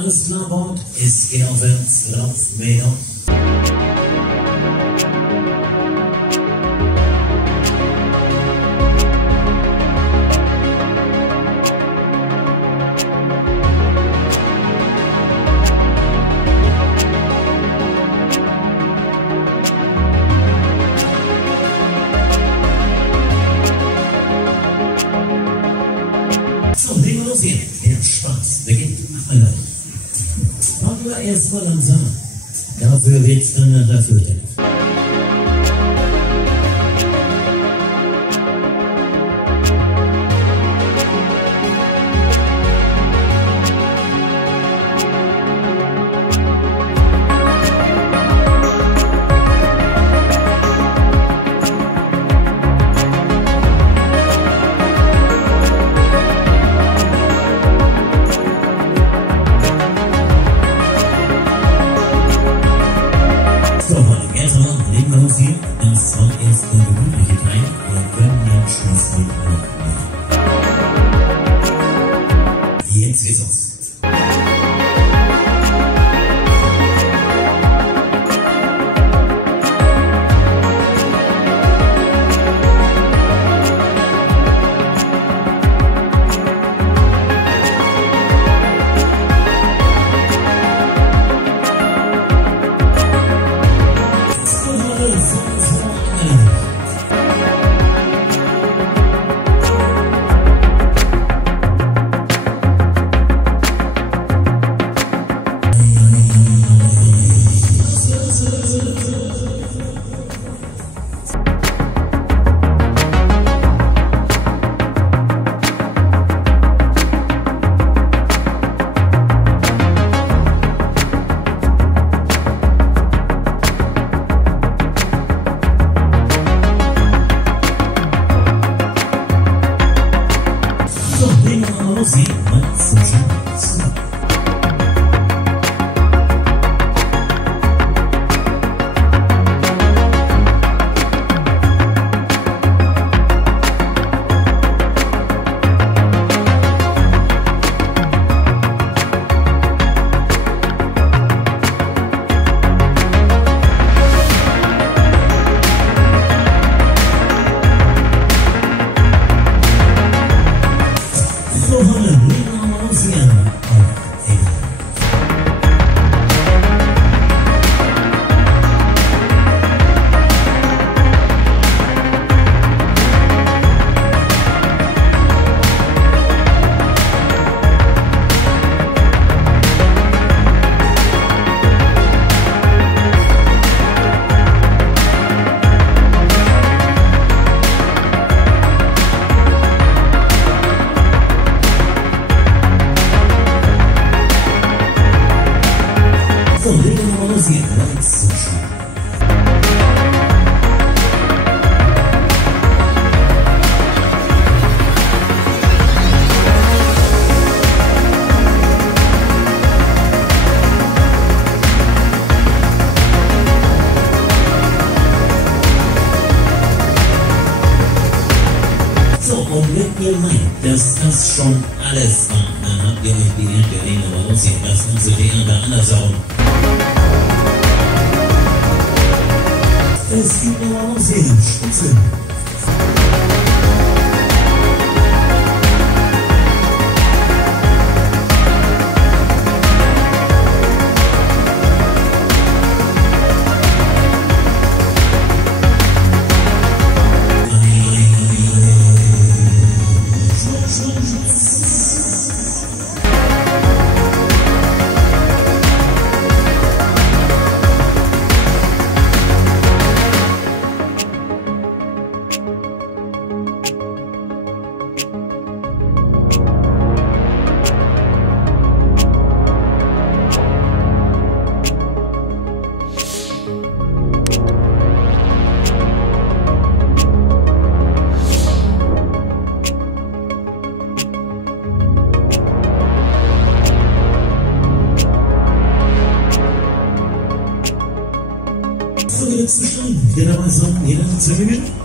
alles klar, Bord. Es geht aufwärts, drauf, Meter. So, legen wir los hier. Der Spaß beginnt. Machen wir erstmal langsam. Dafür wird es dann nachher fürchterlich. Hier, das war erst der gemütliche Teil. Wir können jetzt schließlich noch machen. Jetzt geht's los. Und wenn ihr meint, dass das schon alles war, dann habt ihr nicht die Hände aber los hier. Das ganze Theater anders auch. Es gibt aber auch Seelenspitzen. Jeder dabei sein, jeder zu beginnen.